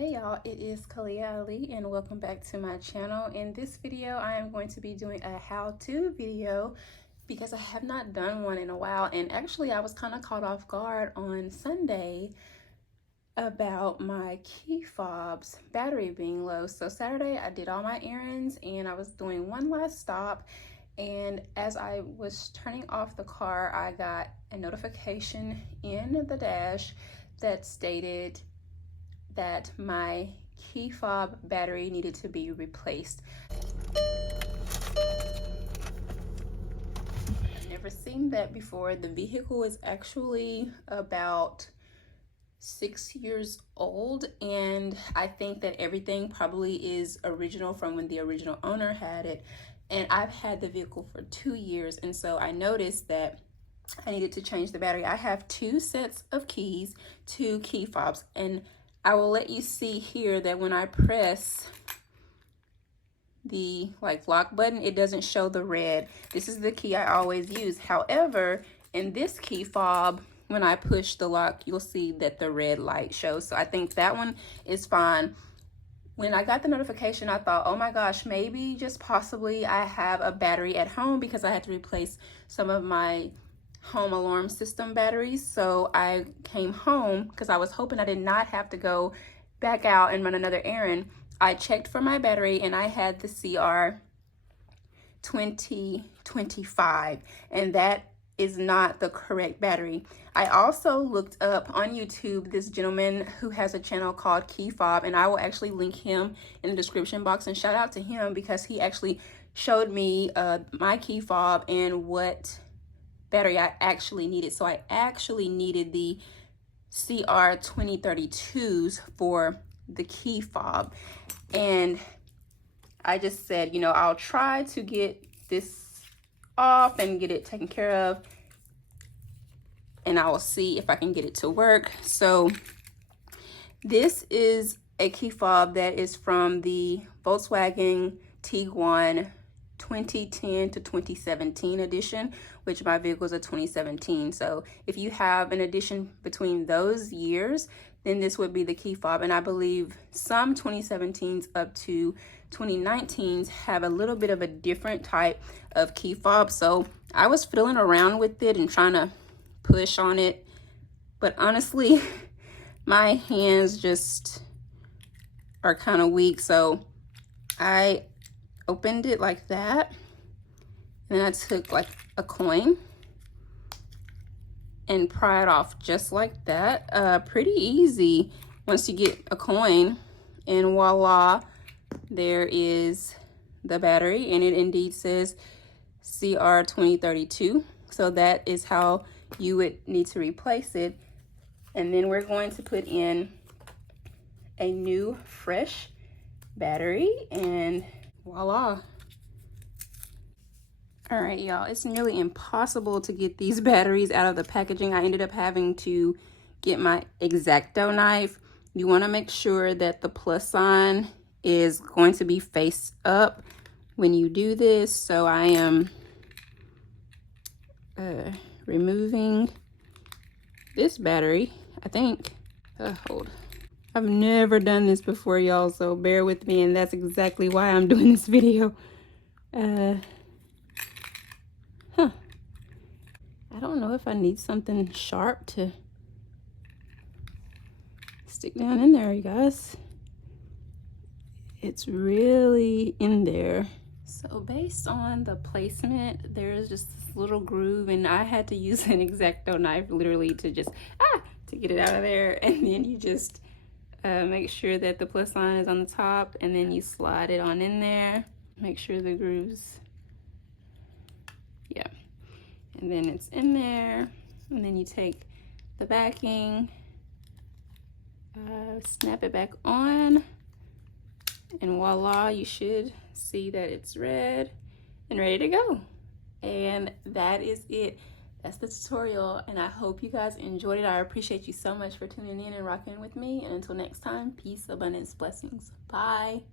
Hey y'all, it is Kalia Ali and welcome back to my channel. In this video, I am going to be doing a how-to video because I have not done one in a while, and actually I was kind of caught off guard on Sunday about my key fob's battery being low. So Saturday I did all my errands and I was doing one last stop, and as I was turning off the car, I got a notification in the dash that stated that my key fob battery needed to be replaced. I've never seen that before. The vehicle is actually about 6 years old, and I think that everything probably is original from when the original owner had it, and I've had the vehicle for 2 years, and so I noticed that I needed to change the battery. I have 2 sets of keys, 2 key fobs, and I will let you see here that when I press the lock button, it doesn't show the red. This is the key I always use. However, in this key fob, when I push the lock, you'll see that the red light shows. So I think that one is fine. When I got the notification, I thought, oh my gosh, maybe just possibly I have a battery at home, because I had to replace some of my home alarm system batteries. So I came home because I was hoping I did not have to go back out and run another errand. I checked for my battery and I had the CR 2025, and that is not the correct battery. I also looked up on YouTube this gentleman who has a channel called Keyfob, and I will actually link him in the description box, and shout out to him because he actually showed me my key fob and what battery I actually needed. So I actually needed the CR 2032s for the key fob, and I just said, you know, I'll try to get this off and get it taken care of, and I will see if I can get it to work. So this is a key fob that is from the Volkswagen Tiguan 2010 to 2017 edition, which my vehicle is a 2017. So if you have an edition between those years, then this would be the key fob. And I believe some 2017s up to 2019s have a little bit of a different type of key fob. So I was fiddling around with it and trying to push on it, but honestly my hands just are kind of weak. So I opened it like that, and then I took like a coin and pry it off just like that. Pretty easy once you get a coin, and voila, there is the battery, and it indeed says CR 2032. So that is how you would need to replace it. And then we're going to put in a new fresh battery, and voila. All right, y'all, it's nearly impossible to get these batteries out of the packaging. I ended up having to get my X-Acto knife. You want to make sure that the plus sign is going to be face up when you do this. So I am removing this battery, I think. Hold. I've never done this before, y'all, so bear with me, and that's exactly why I'm doing this video. I don't know if I need something sharp to stick down in there, you guys. It's really in there. So based on the placement, there's just this little groove, and I had to use an X-Acto knife literally to just, to get it out of there. And then you just make sure that the plus sign is on the top, and then you slide it on in there. Make sure the grooves, yeah. And then it's in there, and then you take the backing, snap it back on, and voila, you should see that it's red and ready to go. And that is it. That's the tutorial, and I hope you guys enjoyed it. I appreciate you so much for tuning in and rocking with me, and until next time, peace, abundance, blessings. Bye.